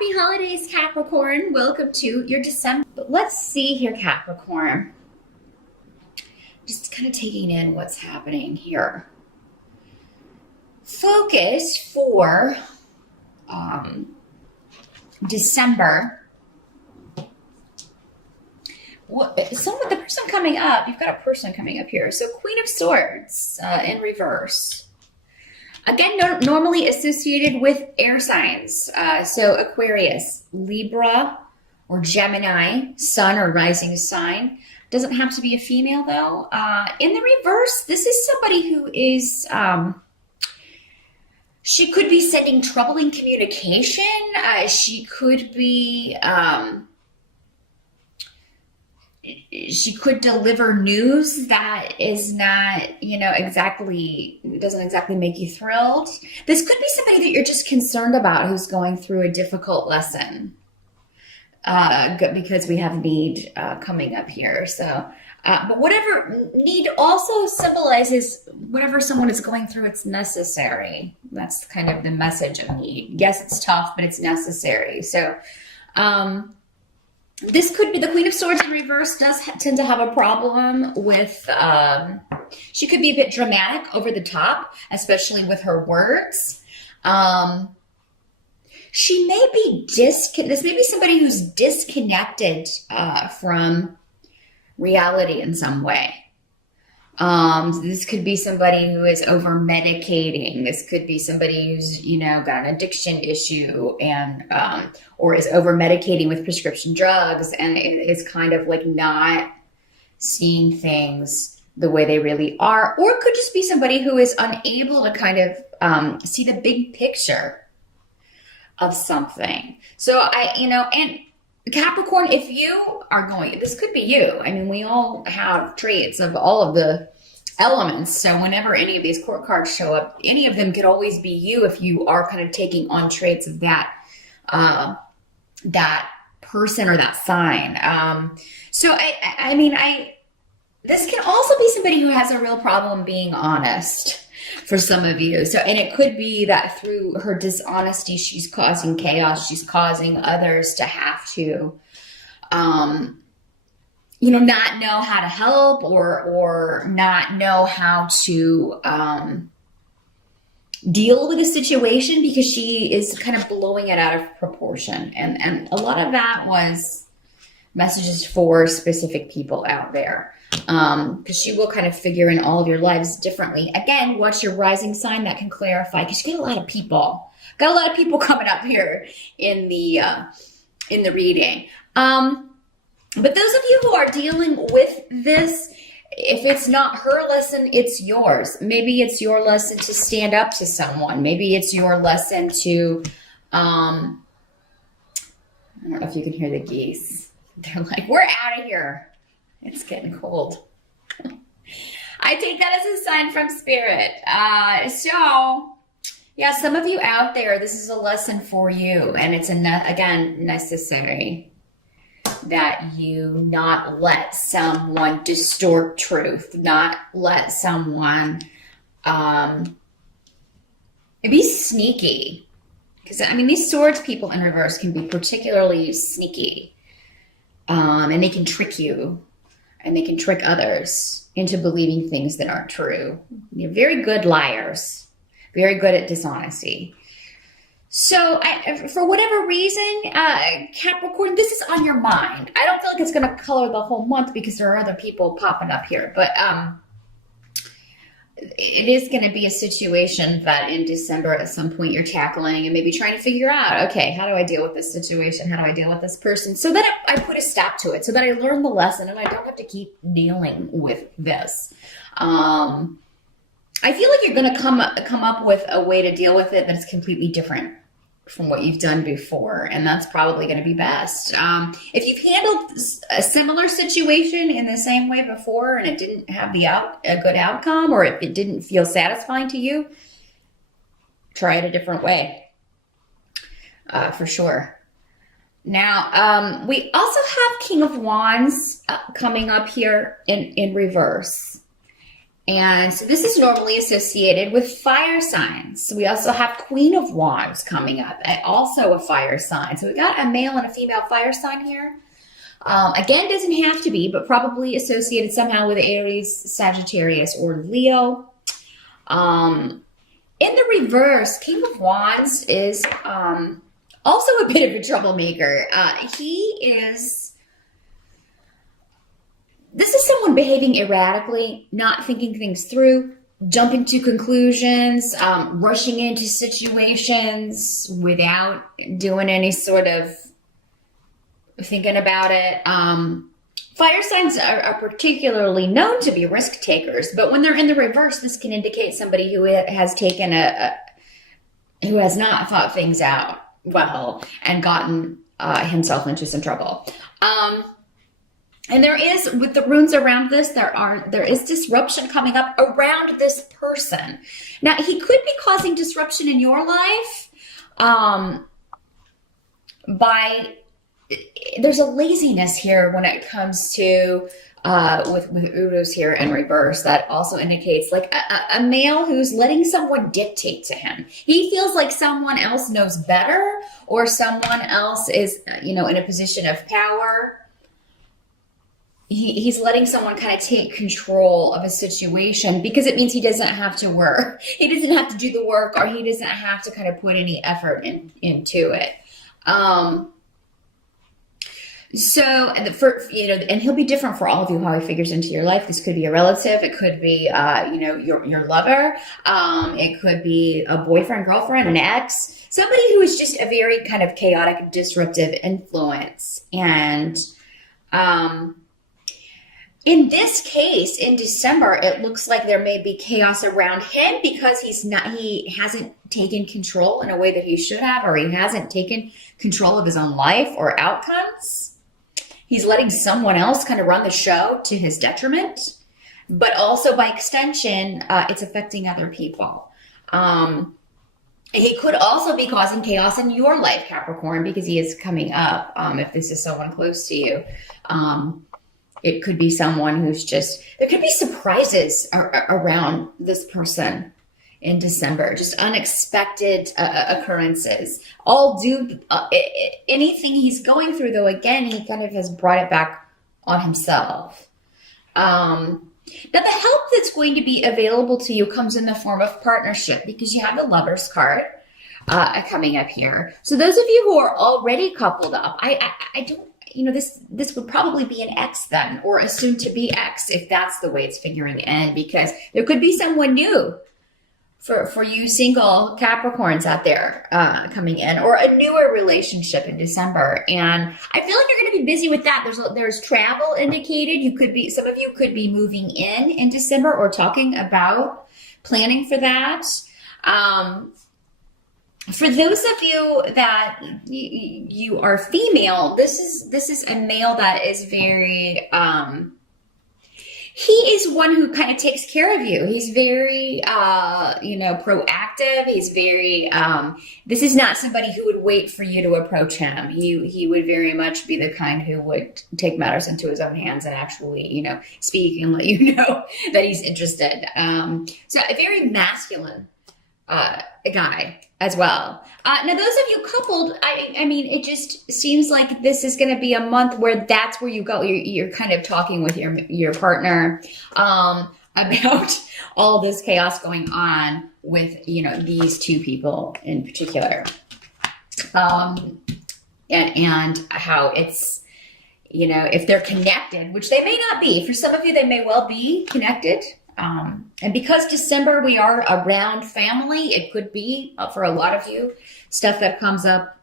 Happy holidays, Capricorn. Welcome to your December. But let's see here, Capricorn. Just kind of taking in what's happening here. Focus for December. The person coming up, you've got a person coming up here. So Queen of Swords in reverse. Again, normally associated with air signs. So Aquarius, Libra, or Gemini, sun or rising sign. Doesn't have to be a female though. In the reverse, this is somebody who is, she could be sending troubling communication. She could be, she could deliver news that is not, doesn't exactly make you thrilled. This could be somebody that you're just concerned about who's going through a difficult lesson. Because we have need coming up here. So, but whatever need also symbolizes whatever someone is going through, it's necessary. That's kind of the message of need. Yes, it's tough, but it's necessary. So, this could be the Queen of Swords in reverse does tend to have a problem with, she could be a bit dramatic over the top, especially with her words. She may be this may be somebody who's disconnected from reality in some way. This could be somebody who is over medicating. This could be somebody who's, got an addiction issue and, or is over medicating with prescription drugs and is kind of like not seeing things the way they really are. Or it could just be somebody who is unable to kind of see the big picture of something. So and Capricorn, if you are this could be you. I mean, we all have traits of all of the elements. So whenever any of these court cards show up, any of them could always be you if you are kind of taking on traits of that, that person or that sign. So this can also be somebody who has a real problem being honest for some of you. So, and it could be that through her dishonesty, she's causing chaos. She's causing others to have to, not know how to help or not know how to, deal with a situation because she is kind of blowing it out of proportion. And a lot of that was messages for specific people out there. Because she will kind of figure in all of your lives differently. Again, what's your rising sign? That can clarify because you get a lot of people. Got a lot of people coming up here in the reading. But those of you who are dealing with this, if it's not her lesson, it's yours. Maybe it's your lesson to stand up to someone. Maybe it's your lesson to, I don't know if you can hear the geese. They're like, we're out of here. It's getting cold. I take that as a sign from spirit. So, yeah, some of you out there, this is a lesson for you. And it's, again, necessary that you not let someone distort truth, not let someone be sneaky. Because, these swords people in reverse can be particularly sneaky. And they can trick you. And they can trick others into believing things that aren't true. They're very good liars, very good at dishonesty. So for whatever reason, Capricorn, this is on your mind. I don't feel like it's going to color the whole month because there are other people popping up here. But it is going to be a situation that in December at some point you're tackling and maybe trying to figure out, okay, how do I deal with this situation? How do I deal with this person? So that I put a stop to it, so that I learn the lesson and I don't have to keep dealing with this. I feel like you're going to come up with a way to deal with it that is completely different from what you've done before, and that's probably going to be best. If you've handled a similar situation in the same way before and it didn't have a good outcome, or if it didn't feel satisfying to you, try it a different way, for sure. Now, we also have King of Wands coming up here in reverse. And so this is normally associated with fire signs. So we also have Queen of Wands coming up, also a fire sign. So we got a male and a female fire sign here. Again, doesn't have to be, but probably associated somehow with Aries, Sagittarius, or Leo. In the reverse, King of Wands is also a bit of a troublemaker. This is someone behaving erratically, not thinking things through, jumping to conclusions, rushing into situations without doing any sort of thinking about it. Fire signs are particularly known to be risk takers, but when they're in the reverse, this can indicate somebody who has taken who has not thought things out well and gotten himself into some trouble. And there is, with the runes around this, there is disruption coming up around this person. Now, he could be causing disruption in your life there's a laziness here when it comes to with Uros here in reverse. That also indicates like a male who's letting someone dictate to him. He feels like someone else knows better, or someone else is, in a position of power. He's letting someone kind of take control of a situation because it means he doesn't have to work. He doesn't have to do the work, or he doesn't have to kind of put any effort into it. And he'll be different for all of you, how he figures into your life. This could be a relative. It could be, your lover. It could be a boyfriend, girlfriend, an ex, somebody who is just a very kind of chaotic, disruptive influence. And, in this case, in December, it looks like there may be chaos around him because he hasn't taken control in a way that he should have, or he hasn't taken control of his own life or outcomes. He's letting someone else kind of run the show to his detriment, but also by extension, it's affecting other people. He could also be causing chaos in your life, Capricorn, because he is coming up. If this is someone close to you, it could be someone there could be surprises around this person in December, just unexpected occurrences. Anything he's going through, though, again, he kind of has brought it back on himself. Now, the help that's going to be available to you comes in the form of partnership, because you have the Lover's card coming up here. So those of you who are already coupled up, I don't, this would probably be an ex then, or a soon to be ex, if that's the way it's figuring in, because there could be someone new for you single Capricorns out there coming in, or a newer relationship in December. And I feel like you're going to be busy with that. There's travel indicated. Some of you could be moving in December, or talking about planning for that. For those of you that you are female, this is a male that is very, he is one who kind of takes care of you. He's very, proactive. He's very, this is not somebody who would wait for you to approach him. He would very much be the kind who would take matters into his own hands and actually, speak and let you know that he's interested. So a very masculine guy as well. Now, those of you coupled, I mean, it just seems like this is going to be a month where that's where you go. You're kind of talking with your partner about all this chaos going on with, these two people in particular. And how it's, if they're connected, which they may not be. For some of you, they may well be connected. And because December, we are around family, it could be, for a lot of you, stuff that comes up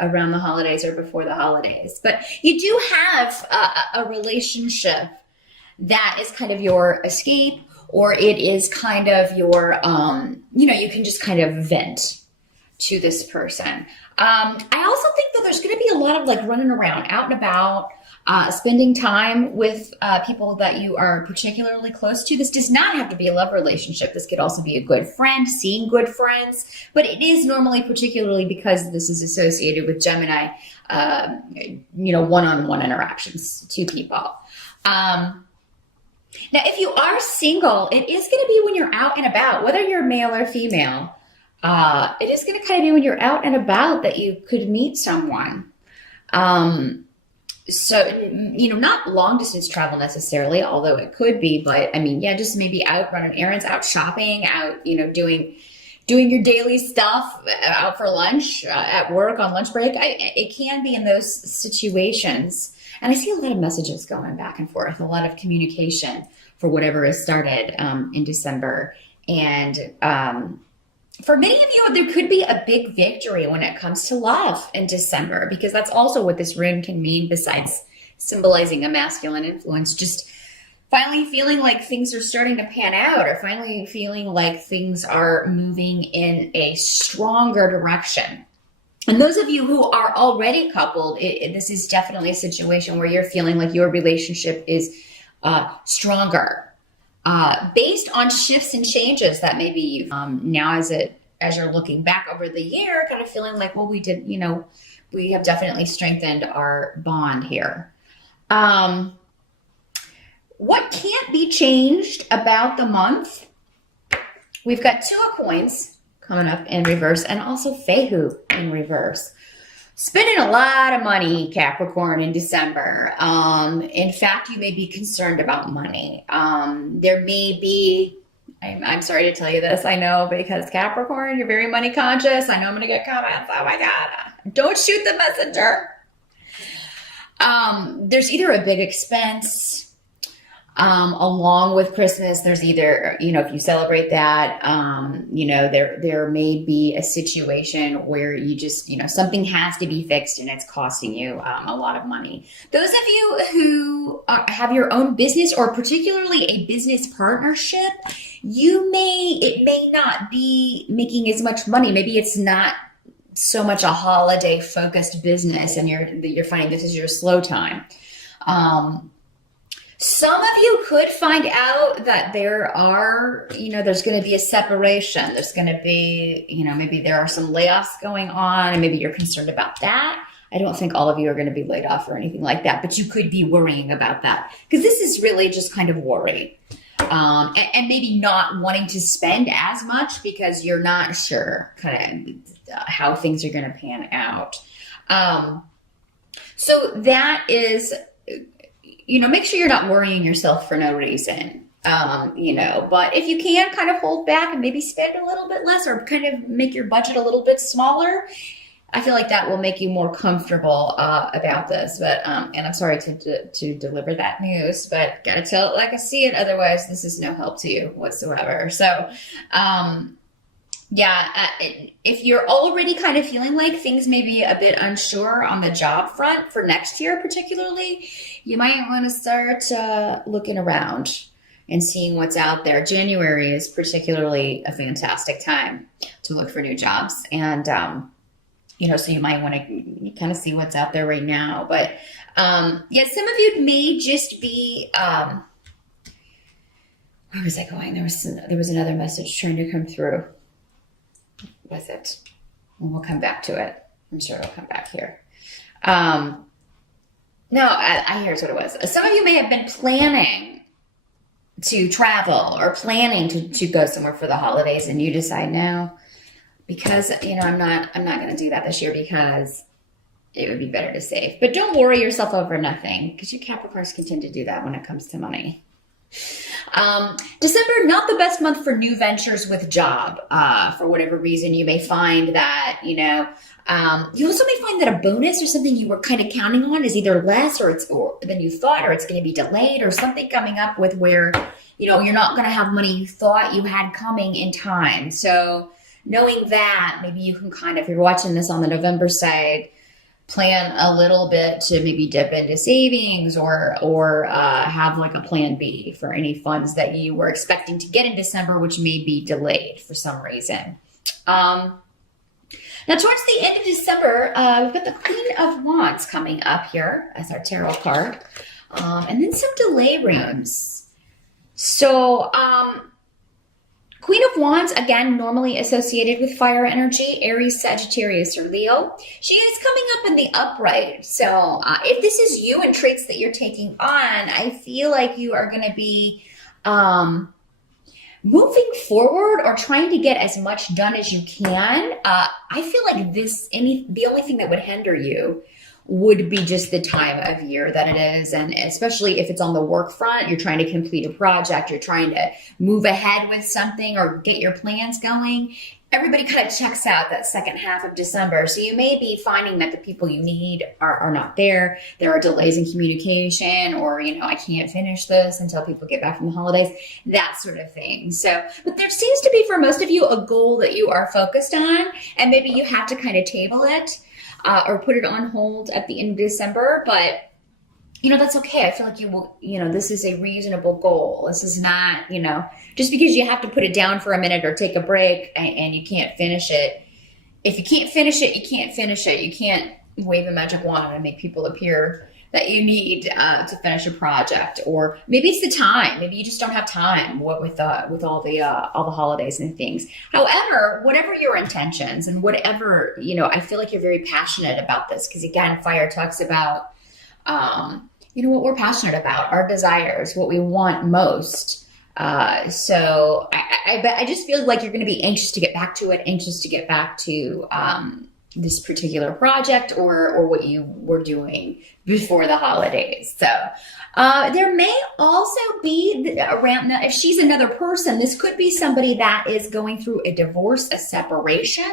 around the holidays or before the holidays. But you do have a relationship that is kind of your escape, or it is kind of your, you can just kind of vent to this person. I also think that there's going to be a lot of like running around, out and about, spending time with people that you are particularly close to. This does not have to be a love relationship. This could also be a good friend, seeing good friends, but it is normally, particularly because this is associated with Gemini, one-on-one interactions, two people. Now, if you are single, it is going to be when you're out and about, whether you're male or female. It is going to kind of be when you're out and about that you could meet someone. Um, so, not long distance travel necessarily, although it could be, but I mean, yeah, just maybe out running errands, out shopping, out, doing your daily stuff, out for lunch, at work on lunch break. It can be in those situations. And I see a lot of messages going back and forth, a lot of communication for whatever is started in December. And for many of you, there could be a big victory when it comes to love in December, because that's also what this rune can mean besides symbolizing a masculine influence. Just finally feeling like things are starting to pan out, or finally feeling like things are moving in a stronger direction. And those of you who are already coupled, this is definitely a situation where you're feeling like your relationship is stronger, based on shifts and changes that maybe you've now as you're looking back over the year, kind of feeling like, well, we have definitely strengthened our bond here. What can't be changed about the month? We've got Two of Coins coming up in reverse, and also Fehu in reverse. Spending a lot of money, Capricorn, in December. In fact, you may be concerned about money. There may be, I'm sorry to tell you this, I know, because Capricorn, you're very money conscious. I know I'm going to get comments. Oh my God, don't shoot the messenger. There's either a big expense, along with Christmas. There's either, if you celebrate that, there may be a situation where you just, something has to be fixed and it's costing you a lot of money. Those of you who have your own business, or particularly a business partnership, it may not be making as much money. Maybe it's not so much a holiday focused business, and you're finding this is your slow time. Some of you could find out that there are, there's going to be a separation. There's going to be, maybe there are some layoffs going on, and maybe you're concerned about that. I don't think all of you are going to be laid off or anything like that, but you could be worrying about that, because this is really just kind of worry. And maybe not wanting to spend as much because you're not sure kind of how things are going to pan out. So that is, make sure you're not worrying yourself for no reason, but if you can kind of hold back and maybe spend a little bit less, or kind of make your budget a little bit smaller, I feel like that will make you more comfortable about this. But and I'm sorry to deliver that news, but gotta tell it like I see it. Otherwise, this is no help to you whatsoever. So, if you're already kind of feeling like things may be a bit unsure on the job front for next year, particularly, you might want to start looking around and seeing what's out there. January is particularly a fantastic time to look for new jobs, and so you might want to kind of see what's out there right now. But some of you may just be, where was I going? There was another message trying to come through. Was it? We'll come back to it. I'm sure it'll come back here. Here's what it was. Some of you may have been planning to travel or planning to go somewhere for the holidays, and you decide no, because I'm not going to do that this year because it would be better to save. But don't worry yourself over nothing, because you Capricorns can tend to do that when it comes to money. December, not the best month for new ventures with job. For whatever reason, you may find that, you also may find that a bonus or something you were kind of counting on is either less or than you thought, or it's going to be delayed, or something coming up with where, you're not going to have money you thought you had coming in time. So knowing that, maybe you can kind of, if you're watching this on the November side, plan a little bit to maybe dip into savings, or have like a plan B for any funds that you were expecting to get in December, which may be delayed for some reason. Now, towards the end of December, we've got the Queen of Wands coming up here as our tarot card, and then some delay runes. So Queen of Wands, again, normally associated with fire energy, Aries, Sagittarius, or Leo. She is coming up in the upright. So if this is you and traits that you're taking on, I feel like you are going to be moving forward or trying to get as much done as you can. I feel like the only thing that would hinder you would be just the time of year that it is. And especially if it's on the work front, you're trying to complete a project, you're trying to move ahead with something or get your plans going. Everybody kind of checks out that second half of December. So you may be finding that the people you need are not there. There are delays in communication, or, I can't finish this until people get back from the holidays, that sort of thing. So, but there seems to be for most of you a goal that you are focused on, and maybe you have to kind of table it or put it on hold at the end of December. But that's okay. I feel like you will, this is a reasonable goal. This is not, just because you have to put it down for a minute or take a break and you can't finish it. If you can't finish it, you can't finish it. You can't wave a magic wand and make people appear that you need to finish a project. Or maybe it's the time. Maybe you just don't have time with all the holidays and things. However, whatever your intentions and whatever, I feel like you're very passionate about this, because again, fire talks about what we're passionate about, our desires, what we want most. So I just feel like you're going to be anxious to get back to it, anxious to get back to this particular project or what you were doing before the holidays. So there may also be around, if she's another person, this could be somebody that is going through a divorce, a separation.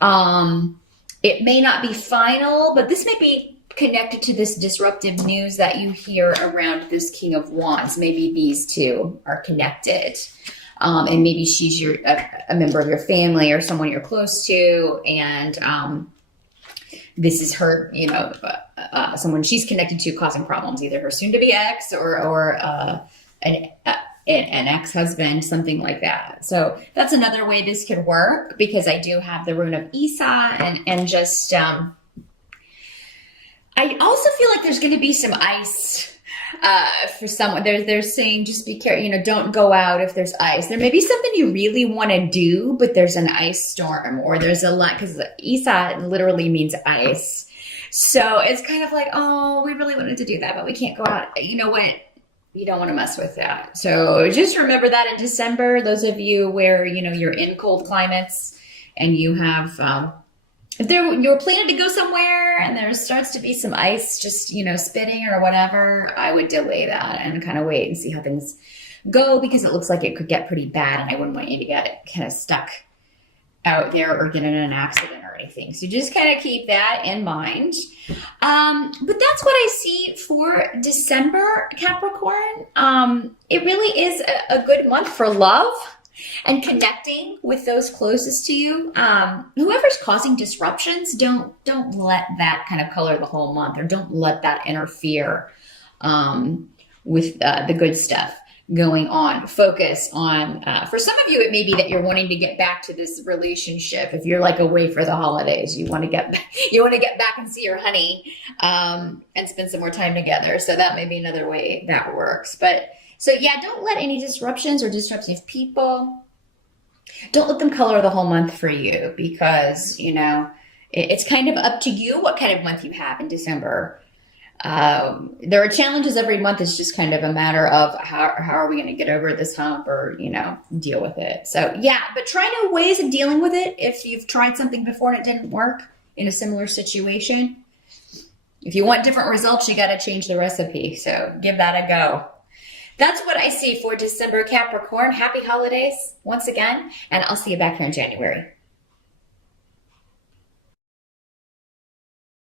It may not be final, but this may be connected to this disruptive news that you hear around this King of Wands. Maybe these two are connected. And maybe she's a member of your family or someone you're close to. And this is her, someone she's connected to causing problems, either her soon-to-be ex or an ex-husband, something like that. So that's another way this could work, because I do have the rune of Isa and just... I also feel like there's going to be some ice for someone. They're saying just be careful, don't go out if there's ice. There may be something you really want to do, but there's an ice storm, or there's a lot, because Isa literally means ice. So it's kind of like, oh, we really wanted to do that, but we can't go out. You know what? You don't want to mess with that. So just remember that in December, those of you where, you're in cold climates and you have... if you're planning to go somewhere and there starts to be some ice just, spitting or whatever, I would delay that and kind of wait and see how things go, because it looks like it could get pretty bad and I wouldn't want you to get kind of stuck out there or get in an accident or anything. So just kind of keep that in mind. But that's what I see for December, Capricorn. It really is a good month for love and connecting with those closest to you. Whoever's causing disruptions, don't let that kind of color the whole month, or don't let that interfere with the good stuff going on. Focus on, for some of you, it may be that you're wanting to get back to this relationship. If you're like away for the holidays, you want to get back and see your honey and spend some more time together. So that may be another way that works. So yeah, don't let any disruptions or disruptive people, don't let them color the whole month for you, because, it's kind of up to you what kind of month you have in December. There are challenges every month. It's just kind of a matter of how are we going to get over this hump, or, deal with it. So yeah, but try new ways of dealing with it. If you've tried something before and it didn't work in a similar situation, if you want different results, you got to change the recipe. So give that a go. That's what I see for December, Capricorn. Happy holidays once again, and I'll see you back here in January.